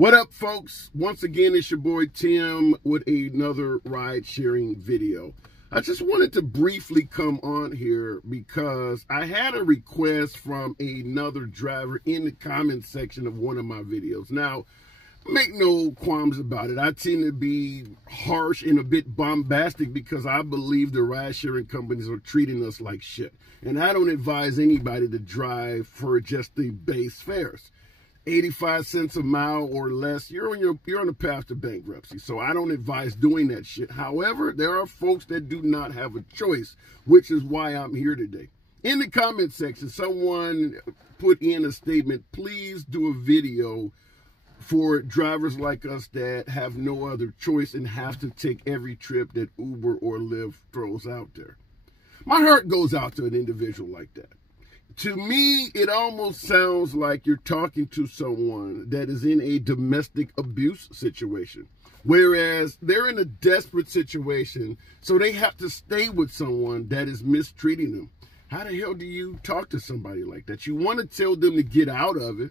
What up, folks? Once again, it's your boy Tim with another ride-sharing video. I just wanted to briefly come on here because I had a request from another driver in the comment section of one of my videos. Now, make no qualms about it. I tend to be harsh and a bit bombastic because I believe the ride-sharing companies are treating us like shit. And I don't advise anybody to drive for just the base fares. 85 cents a mile or less, you're on the path to bankruptcy. So I don't advise doing that shit. However, there are folks that do not have a choice, which is why I'm here today. In the comment section, someone put in a statement, please do a video for drivers like us that have no other choice and have to take every trip that Uber or Lyft throws out there. My heart goes out to an individual like that. To me, it almost sounds like you're talking to someone that is in a domestic abuse situation, whereas they're in a desperate situation, so they have to stay with someone that is mistreating them. How the hell do you talk to somebody like that? You want to tell them to get out of it,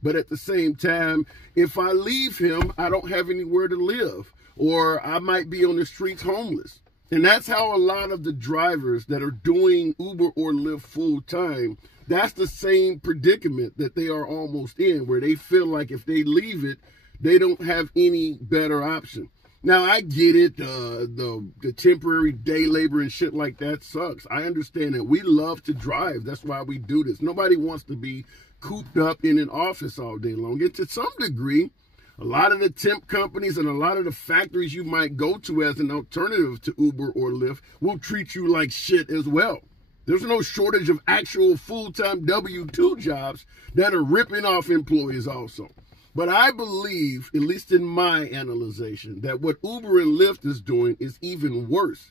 but at the same time, if I leave him, I don't have anywhere to live, or I might be on the streets homeless. And that's how a lot of the drivers that are doing Uber or Lyft full time, that's the same predicament that they are almost in, where they feel like if they leave it, they don't have any better option. Now, I get it. The temporary day labor and shit like that sucks. I understand that. We love to drive. That's why we do this. Nobody wants to be cooped up in an office all day long. And to some degree, a lot of the temp companies and a lot of the factories you might go to as an alternative to Uber or Lyft will treat you like shit as well. There's no shortage of actual full-time W-2 jobs that are ripping off employees also. But I believe, at least in my analyzation, that what Uber and Lyft is doing is even worse.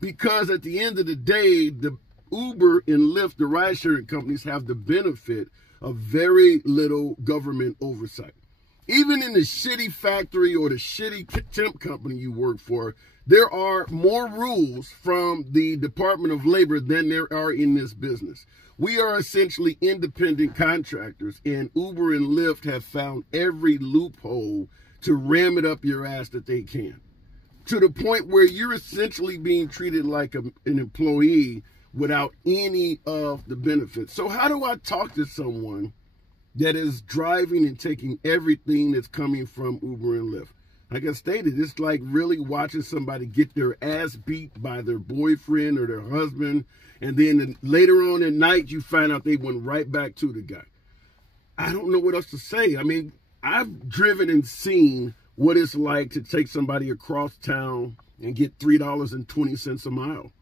Because at the end of the day, the Uber and Lyft, the ride-sharing companies, have the benefit of very little government oversight. Even in the shitty factory or the shitty temp company you work for, there are more rules from the Department of Labor than there are in this business. We are essentially independent contractors, and Uber and Lyft have found every loophole to ram it up your ass that they can, to the point where you're essentially being treated like an employee without any of the benefits. So how do I talk to someone that is driving and taking everything that's coming from Uber and Lyft? Like I stated, it's like really watching somebody get their ass beat by their boyfriend or their husband, and then later on at night, you find out they went right back to the guy. I don't know what else to say. I mean, I've driven and seen what it's like to take somebody across town and get $3.20 a mile.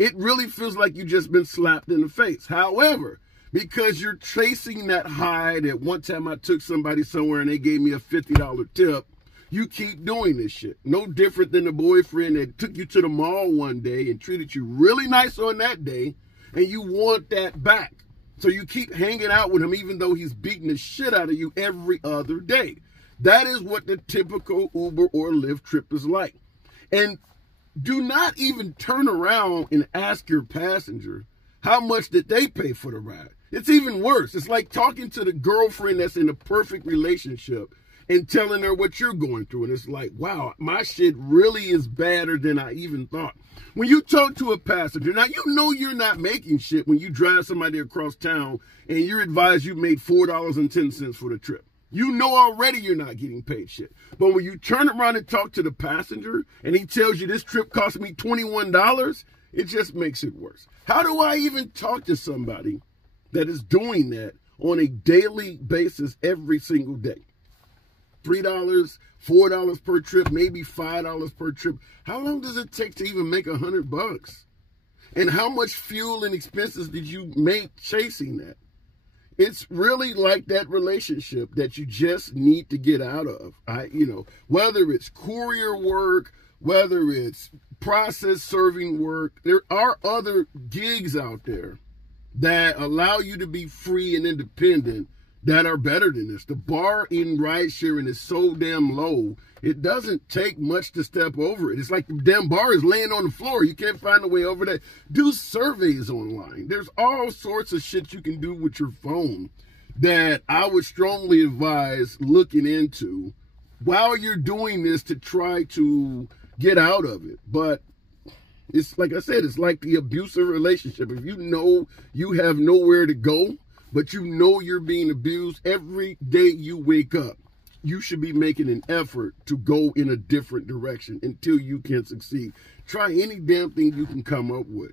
It really feels like you've just been slapped in the face. However, because you're chasing that high that one time I took somebody somewhere and they gave me a $50 tip, you keep doing this shit. No different than the boyfriend that took you to the mall one day and treated you really nice on that day, and you want that back. So you keep hanging out with him even though he's beating the shit out of you every other day. That is what the typical Uber or Lyft trip is like. And do not even turn around and ask your passenger how much did they pay for the ride. It's even worse. It's like talking to the girlfriend that's in a perfect relationship and telling her what you're going through. And it's like, wow, my shit really is badder than I even thought. When you talk to a passenger, now you know you're not making shit when you drive somebody across town and you're advised you made $4.10 for the trip. You know already you're not getting paid shit. But when you turn around and talk to the passenger and he tells you this trip cost me $21, it just makes it worse. How do I even talk to somebody that is doing that on a daily basis every single day? $3, $4 per trip, maybe $5 per trip. How long does it take to even make $100? And how much fuel and expenses did you make chasing that? It's really like that relationship that you just need to get out of. Whether it's courier work, whether it's process serving work, there are other gigs out there that allow you to be free and independent that are better than this. The bar in ride sharing is so damn low, it doesn't take much to step over it. It's like the damn bar is laying on the floor. You can't find a way over there. Do surveys online. There's all sorts of shit you can do with your phone that I would strongly advise looking into while you're doing this to try to get out of it. But it's like I said, it's like the abusive relationship. If you know you have nowhere to go, but you know you're being abused, every day you wake up, you should be making an effort to go in a different direction until you can succeed. Try any damn thing you can come up with.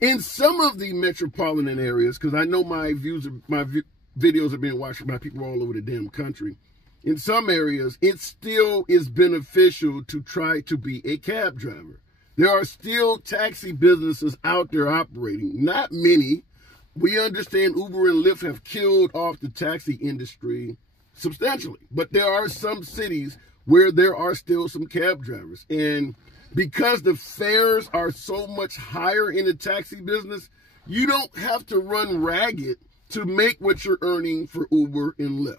In some of the metropolitan areas, because I know my videos are being watched by people all over the damn country. In some areas, it still is beneficial to try to be a cab driver. There are still taxi businesses out there operating. Not many. We understand Uber and Lyft have killed off the taxi industry substantially. But there are some cities where there are still some cab drivers. And because the fares are so much higher in the taxi business, you don't have to run ragged to make what you're earning for Uber and Lyft.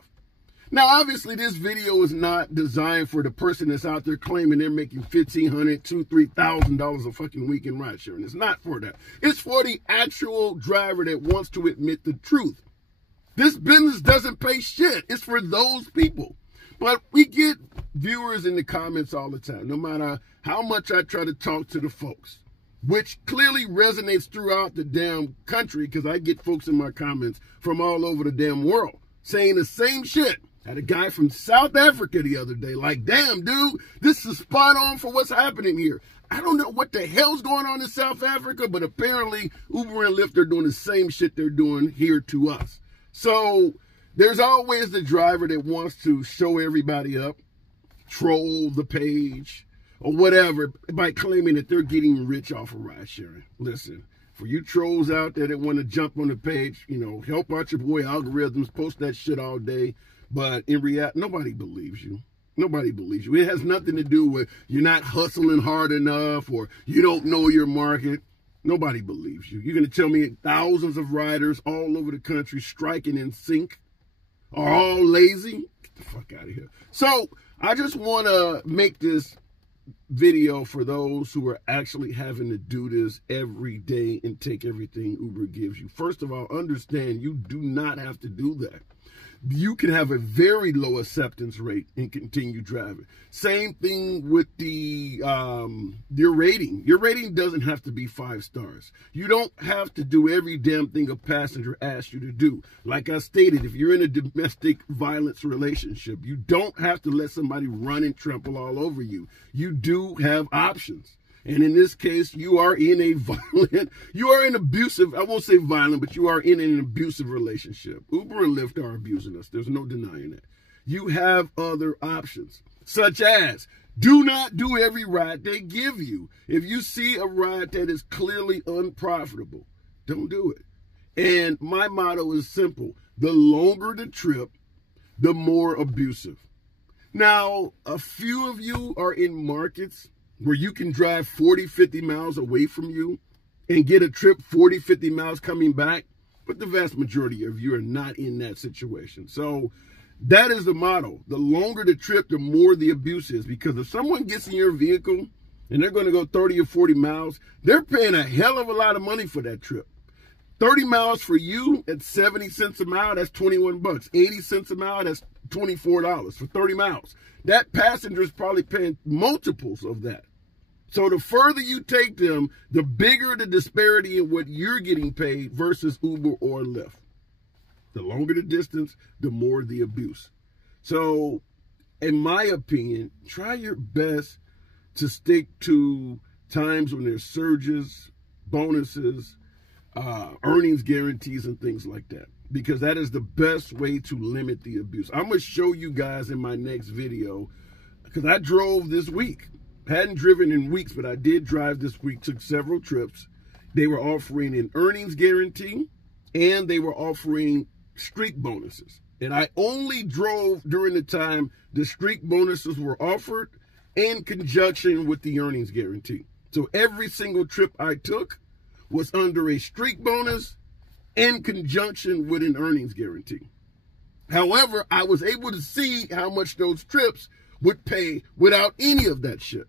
Now, obviously, this video is not designed for the person that's out there claiming they're making $1,500, $2,000, $3,000 a fucking week in ride sharing. It's not for that. It's for the actual driver that wants to admit the truth. This business doesn't pay shit. It's for those people. But we get viewers in the comments all the time, no matter how much I try to talk to the folks, which clearly resonates throughout the damn country because I get folks in my comments from all over the damn world saying the same shit. I had a guy from South Africa the other day, like, damn, dude, this is spot on for what's happening here. I don't know what the hell's going on in South Africa, but apparently Uber and Lyft are doing the same shit they're doing here to us. So there's always the driver that wants to show everybody up, troll the page, or whatever, by claiming that they're getting rich off of ride sharing. Listen, for you trolls out there that want to jump on the page, you know, help out your boy algorithms, post that shit all day. But in reality, nobody believes you. Nobody believes you. It has nothing to do with you're not hustling hard enough or you don't know your market. Nobody believes you. You're going to tell me thousands of riders all over the country striking in sync are all lazy? Get the fuck out of here. So I just want to make this video for those who are actually having to do this every day and take everything Uber gives you. First of all, understand you do not have to do that. You can have a very low acceptance rate and continue driving. Same thing with the your rating. Your rating doesn't have to be 5 stars. You don't have to do every damn thing a passenger asks you to do. Like I stated, if you're in a domestic violence relationship, you don't have to let somebody run and trample all over you. You do have options. And in this case, you are in a abusive, I won't say violent, but you are in an abusive relationship. Uber and Lyft are abusing us. There's no denying that. You have other options, such as do not do every ride they give you. If you see a ride that is clearly unprofitable, don't do it. And my motto is simple. The longer the trip, the more abusive. Now, a few of you are in markets where you can drive 40, 50 miles away from you and get a trip 40, 50 miles coming back. But the vast majority of you are not in that situation. So that is the motto. The longer the trip, the more the abuse is. Because if someone gets in your vehicle and they're going to go 30 or 40 miles, they're paying a hell of a lot of money for that trip. 30 miles for you at 70 cents a mile, that's 21 bucks. 80 cents a mile, that's $24 for 30 miles. That passenger is probably paying multiples of that. So the further you take them, the bigger the disparity in what you're getting paid versus Uber or Lyft. The longer the distance, the more the abuse. So in my opinion, try your best to stick to times when there's surges, bonuses, earnings guarantees, and things like that. Because that is the best way to limit the abuse. I'm going to show you guys in my next video, because I drove this week. Hadn't driven in weeks, but I did drive this week, took several trips. They were offering an earnings guarantee, and they were offering streak bonuses. And I only drove during the time the streak bonuses were offered in conjunction with the earnings guarantee. So every single trip I took was under a streak bonus in conjunction with an earnings guarantee. However, I was able to see how much those trips would pay without any of that shit.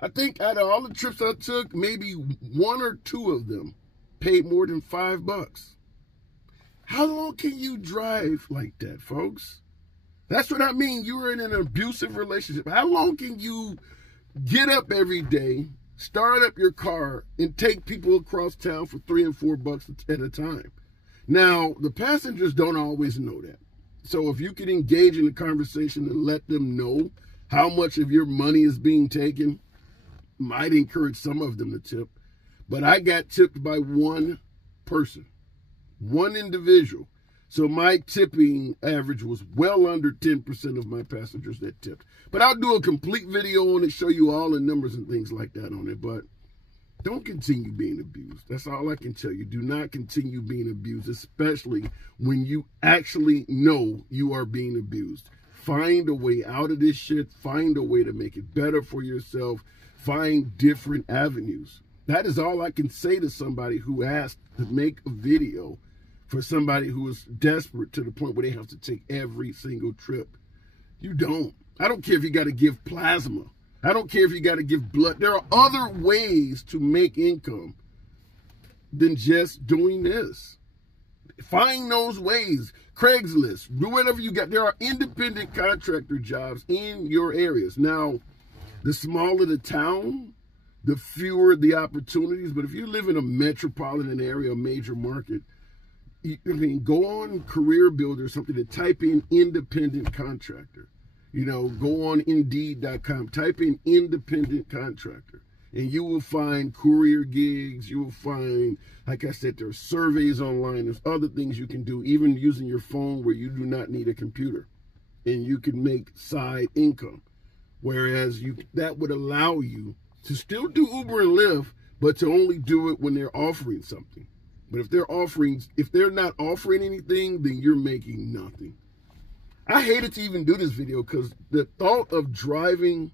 I think out of all the trips I took, maybe 1 or 2 of them paid more than $5. How long can you drive like that, folks? That's what I mean. You're in an abusive relationship. How long can you get up every day, start up your car, and take people across town for $3 and $4 at a time? Now, the passengers don't always know that. So if you can engage in the conversation and let them know how much of your money is being taken, might encourage some of them to tip. But I got tipped by one person, one individual. So my tipping average was well under 10% of my passengers that tipped. But I'll do a complete video on it, show you all the numbers and things like that on it. But don't continue being abused. That's all I can tell you. Do not continue being abused, especially when you actually know you are being abused. Find a way out of this shit. Find a way to make it better for yourself. Find different avenues. That is all I can say to somebody who asked to make a video for somebody who is desperate to the point where they have to take every single trip. You don't. I don't care if you got to give plasma. I don't care if you got to give blood. There are other ways to make income than just doing this. Find those ways. Craigslist, do whatever you got. There are independent contractor jobs in your areas. Now, the smaller the town, the fewer the opportunities. But if you live in a metropolitan area, a major market, go on Career Builder or something to type in independent contractor. Go on Indeed.com, type in independent contractor, and you will find courier gigs. You will find, like I said, there are surveys online. There's other things you can do, even using your phone where you do not need a computer, and you can make side income. Whereas that would allow you to still do Uber and Lyft, but to only do it when they're offering something. But if they're not offering anything, then you're making nothing. I hated to even do this video because the thought of driving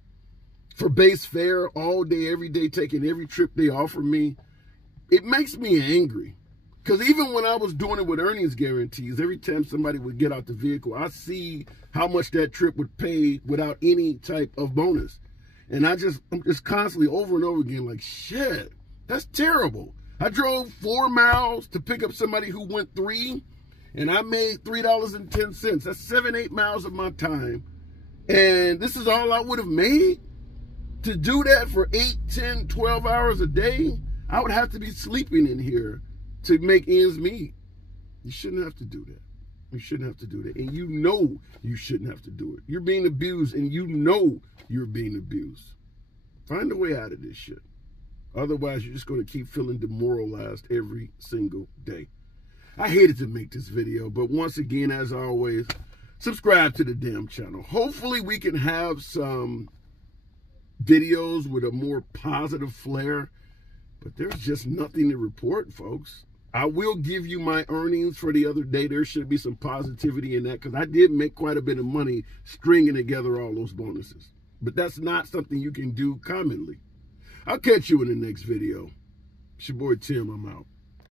for base fare all day, every day, taking every trip they offer me, it makes me angry. Because even when I was doing it with earnings guarantees, every time somebody would get out the vehicle, I see how much that trip would pay without any type of bonus. And I'm just constantly over and over again like, shit, that's terrible. I drove 4 miles to pick up somebody who went 3, and I made $3.10. That's 7, 8 miles of my time. And this is all I would have made? To do that for 8, 10, 12 hours a day? I would have to be sleeping in here to make ends meet. You shouldn't have to do that. You shouldn't have to do that. And you know you shouldn't have to do it. You're being abused, and you know you're being abused. Find a way out of this shit. Otherwise, you're just going to keep feeling demoralized every single day. I hated to make this video, but once again, as always, subscribe to the damn channel. Hopefully, we can have some videos with a more positive flair, but there's just nothing to report, folks. I will give you my earnings for the other day. There should be some positivity in that because I did make quite a bit of money stringing together all those bonuses. But that's not something you can do commonly. I'll catch you in the next video. It's your boy Tim. I'm out.